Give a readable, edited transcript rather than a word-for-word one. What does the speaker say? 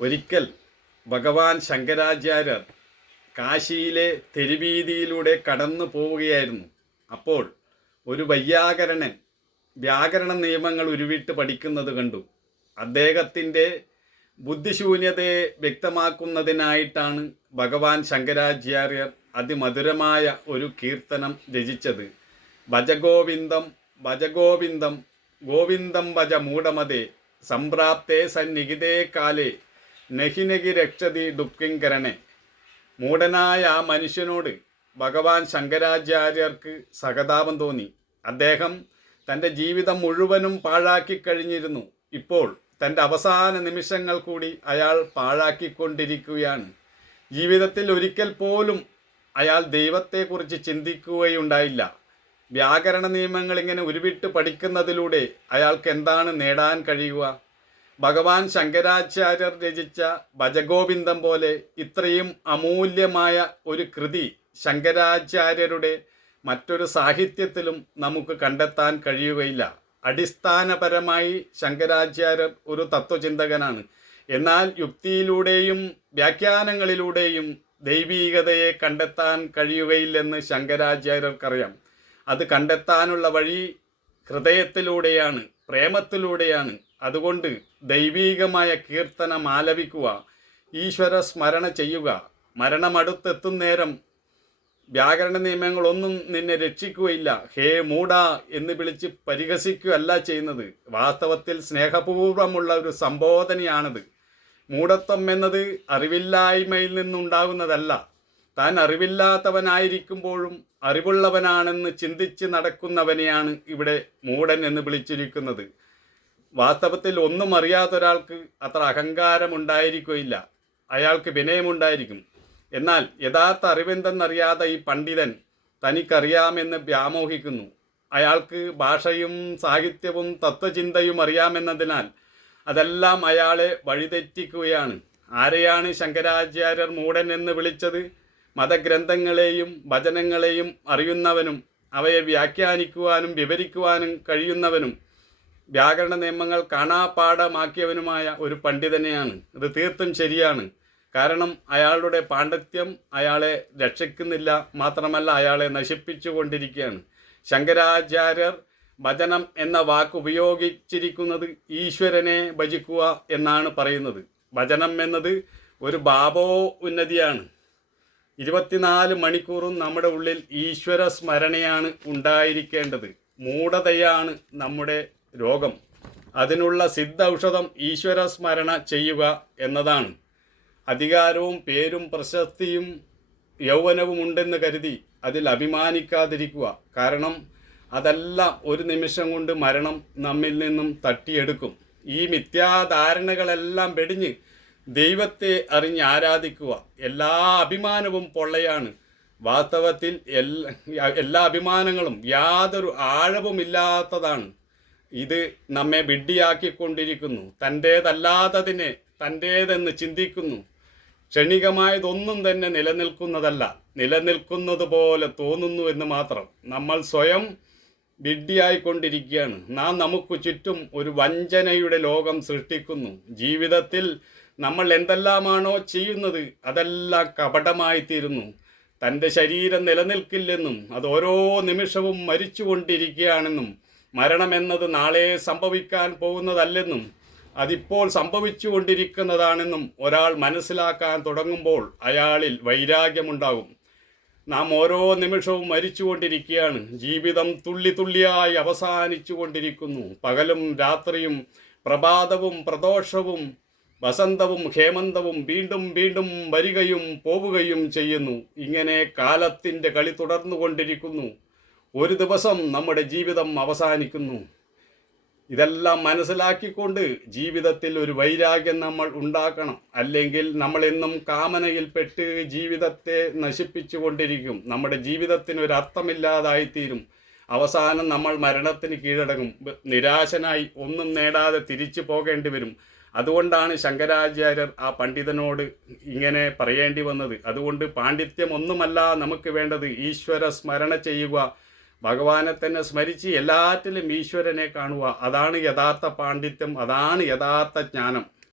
ഒരിക്കൽ ഭഗവാൻ ശങ്കരാചാര്യർ കാശിയിലെ തെരുവീതിയിലൂടെ കടന്നു പോവുകയായിരുന്നു. അപ്പോൾ ഒരു വൈയാകരണൻ വ്യാകരണ നിയമങ്ങൾ ഉരുവിട്ട് പഠിക്കുന്നത് കണ്ടു. അദ്ദേഹത്തിൻ്റെ ബുദ്ധിശൂന്യതയെ വ്യക്തമാക്കുന്നതിനായിട്ടാണ് ഭഗവാൻ ശങ്കരാചാര്യർ അതിമധുരമായ ഒരു കീർത്തനം രചിച്ചത്. ഭജഗോവിന്ദം ഭജഗോവിന്ദം ഗോവിന്ദം ഭജ മൂഢമതേ സംപ്രാപ്തേ സന്നിഹിതേ കാലേ നഹി നഹി രക്ഷതി ദുഃഖിങ്കരണേ. മൂഢനായ ആ മനുഷ്യനോട് ഭഗവാൻ ശങ്കരാചാര്യർക്ക് സഹതാപം തോന്നി. അദ്ദേഹം തൻ്റെ ജീവിതം മുഴുവനും പാഴാക്കിക്കഴിഞ്ഞിരുന്നു. ഇപ്പോൾ തൻ്റെ അവസാന നിമിഷങ്ങൾ കൂടി അയാൾ പാഴാക്കിക്കൊണ്ടിരിക്കുകയാണ്. ജീവിതത്തിൽ ഒരിക്കൽ പോലും അയാൾ ദൈവത്തെക്കുറിച്ച് ചിന്തിക്കുകയുണ്ടായില്ല. വ്യാകരണ നിയമങ്ങൾ ഇങ്ങനെ ഉരുവിട്ട് പഠിക്കുന്നതിലൂടെ അയാൾക്ക് എന്താണ് നേടാൻ കഴിയുക? ഭഗവാൻ ശങ്കരാചാര്യർ രചിച്ച ഭജഗോവിന്ദം പോലെ ഇത്രയും അമൂല്യമായ ഒരു കൃതി ശങ്കരാചാര്യരുടെ മറ്റൊരു സാഹിത്യത്തിലും നമുക്ക് കണ്ടെത്താൻ കഴിയുകയില്ല. അടിസ്ഥാനപരമായി ശങ്കരാചാര്യർ ഒരു തത്വചിന്തകനാണ്. എന്നാൽ യുക്തിയിലൂടെയും വ്യാഖ്യാനങ്ങളിലൂടെയും ദൈവീകതയെ കണ്ടെത്താൻ കഴിയുകയില്ലെന്ന് ശങ്കരാചാര്യർക്കറിയാം. അത് കണ്ടെത്താനുള്ള വഴി ഹൃദയത്തിലൂടെയാണ്, പ്രേമത്തിലൂടെയാണ്. അതുകൊണ്ട് ദൈവീകമായ കീർത്തനം ആലപിക്കുക, ഈശ്വര സ്മരണ ചെയ്യുക. മരണമടുത്തെത്തും നേരം വ്യാകരണ നിയമങ്ങളൊന്നും നിന്നെ രക്ഷിക്കുകയില്ല. ഹേ മൂഢ എന്ന് വിളിച്ച് പരിഹസിക്കുകയല്ല ചെയ്യുന്നത്. വാസ്തവത്തിൽ സ്നേഹപൂർവ്വമുള്ള ഒരു സംബോധനയാണത്. മൂഢത്വം എന്നത് അറിവില്ലായ്മയിൽ നിന്നുണ്ടാകുന്നതല്ല. താൻ അറിവില്ലാത്തവനായിരിക്കുമ്പോഴും അറിവുള്ളവനാണെന്ന് ചിന്തിച്ച് നടക്കുന്നവനെയാണ് ഇവിടെ മൂഢൻ എന്ന് വിളിച്ചിരിക്കുന്നത്. വാസ്തവത്തിൽ ഒന്നും അറിയാത്തൊരാൾക്ക് അത്ര അഹങ്കാരമുണ്ടായിരിക്കുകയില്ല, അയാൾക്ക് വിനയമുണ്ടായിരിക്കും. എന്നാൽ യഥാർത്ഥ അറിവെന്തെന്നറിയാതെ ഈ പണ്ഡിതൻ തനിക്കറിയാമെന്ന് വ്യാമോഹിക്കുന്നു. അയാൾക്ക് ഭാഷയും സാഹിത്യവും തത്വചിന്തയും അറിയാമെന്നതിനാൽ അതെല്ലാം അയാളെ വഴിതെറ്റിക്കുകയാണ്. ആരെയാണ് ശങ്കരാചാര്യർ മൂഢൻ എന്ന് വിളിച്ചത്? മതഗ്രന്ഥങ്ങളെയും ഭജനങ്ങളെയും അറിയുന്നവനും അവയെ വ്യാഖ്യാനിക്കുവാനും വിവരിക്കുവാനും കഴിയുന്നവനും വ്യാകരണ നിയമങ്ങൾ കാണാപ്പാഠമാക്കിയവനുമായ ഒരു പണ്ഡിതനെയാണ്. ഇത് തീർത്തും ശരിയാണ്. കാരണം അയാളുടെ പാണ്ഡിത്യം അയാളെ രക്ഷിക്കുന്നില്ല, മാത്രമല്ല അയാളെ നശിപ്പിച്ചു കൊണ്ടിരിക്കുകയാണ്. ശങ്കരാചാര്യർ ഭജനം എന്ന വാക്ക് ഉപയോഗിച്ചിരിക്കുന്നത് ഈശ്വരനെ ഭജിക്കുക എന്നാണ് പറയുന്നത്. ഭജനം എന്നത് ഒരു ഭാവോ ഉന്നതിയാണ്. 24 മണിക്കൂറും നമ്മുടെ ഉള്ളിൽ ഈശ്വര സ്മരണയാണ് ഉണ്ടായിരിക്കേണ്ടത്. മൂഢതയാണ് നമ്മുടെ രോഗം. അതിനുള്ള സിദ്ധ ഔഷധം ഈശ്വര സ്മരണ ചെയ്യുക എന്നതാണ്. അധികാരവും പേരും പ്രശസ്തിയും യൗവനവും ഉണ്ടെന്ന് കരുതി അതിൽ അഭിമാനിക്കാതിരിക്കുക. കാരണം അതെല്ലാം ഒരു നിമിഷം കൊണ്ട് മരണം നമ്മിൽ നിന്നും തട്ടിയെടുക്കും. ഈ മിഥ്യാധാരണകളെല്ലാം വെടിഞ്ഞ് ദൈവത്തെ അറിഞ്ഞ് ആരാധിക്കുക. എല്ലാ അഭിമാനവും പൊള്ളയാണ്. വാസ്തവത്തിൽ എല്ലാ അഭിമാനങ്ങളും യാതൊരു ആഴവുമില്ലാത്തതാണ്. ഇത് നമ്മെ വിഡ്ഢിയാക്കിക്കൊണ്ടിരിക്കുന്നു. തൻ്റേതല്ലാത്തതിനെ തൻ്റേതെന്ന് ചിന്തിക്കുന്നു. ക്ഷണികമായതൊന്നും തന്നെ നിലനിൽക്കുന്നതല്ല, നിലനിൽക്കുന്നത് പോലെ തോന്നുന്നു എന്ന് മാത്രം. നമ്മൾ സ്വയം വിഡ്ഢിയായിക്കൊണ്ടിരിക്കുകയാണ്. നാം നമുക്ക് ചുറ്റും ഒരു വഞ്ചനയുടെ ലോകം സൃഷ്ടിക്കുന്നു. ജീവിതത്തിൽ നമ്മൾ എന്തെല്ലാമാണോ ചെയ്യുന്നത് അതെല്ലാം കപടമായിത്തീരുന്നു. തൻ്റെ ശരീരം നിലനിൽക്കില്ലെന്നും അത് ഓരോ നിമിഷവും മരിച്ചുകൊണ്ടിരിക്കുകയാണെന്നും മരണമെന്നത് നാളെ സംഭവിക്കാൻ പോകുന്നതല്ലെന്നും അതിപ്പോൾ സംഭവിച്ചു കൊണ്ടിരിക്കുന്നതാണെന്നും ഒരാൾ മനസ്സിലാക്കാൻ തുടങ്ങുമ്പോൾ അയാളിൽ വൈരാഗ്യമുണ്ടാകും. നാം ഓരോ നിമിഷവും മരിച്ചുകൊണ്ടിരിക്കുകയാണ്. ജീവിതം തുള്ളി തുള്ളിയായി അവസാനിച്ചു കൊണ്ടിരിക്കുന്നു. പകലും രാത്രിയും പ്രഭാതവും പ്രദോഷവും വസന്തവും ഹേമന്തവും വീണ്ടും വീണ്ടും വരികയും പോവുകയും ചെയ്യുന്നു. ഇങ്ങനെ കാലത്തിൻ്റെ കളി തുടർന്നുകൊണ്ടിരിക്കുന്നു. ഒരു ദിവസം നമ്മുടെ ജീവിതം അവസാനിക്കുന്നു. ഇതെല്ലാം മനസ്സിലാക്കിക്കൊണ്ട് ജീവിതത്തിൽ ഒരു വൈരാഗ്യം നമ്മൾ ഉണ്ടാക്കണം. അല്ലെങ്കിൽ നമ്മൾ എന്നും കാമനയിൽപ്പെട്ട് ജീവിതത്തെ നശിപ്പിച്ചു കൊണ്ടിരിക്കും. നമ്മുടെ ജീവിതത്തിന് ഒരു അർത്ഥമില്ലാതായിത്തീരും. അവസാനം നമ്മൾ മരണത്തിന് കീഴടങ്ങും. നിരാശനായി ഒന്നും നേടാതെ തിരിച്ചു പോകേണ്ടി വരും. അതുകൊണ്ടാണ് ശങ്കരാചാര്യർ ആ പണ്ഡിതനോട് ഇങ്ങനെ പറയേണ്ടി വന്നത്. അതുകൊണ്ട് പാണ്ഡിത്യം ഒന്നുമല്ല നമുക്ക് വേണ്ടത്, ഈശ്വര സ്മരണ ചെയ്യുക. ഭഗവാനെ തന്നെ സ്മരിച്ച് എല്ലാറ്റിലും ഈശ്വരനെ കാണുക. അതാണ് യഥാർത്ഥ പാണ്ഡിത്യം, അതാണ് യഥാർത്ഥ ജ്ഞാനം.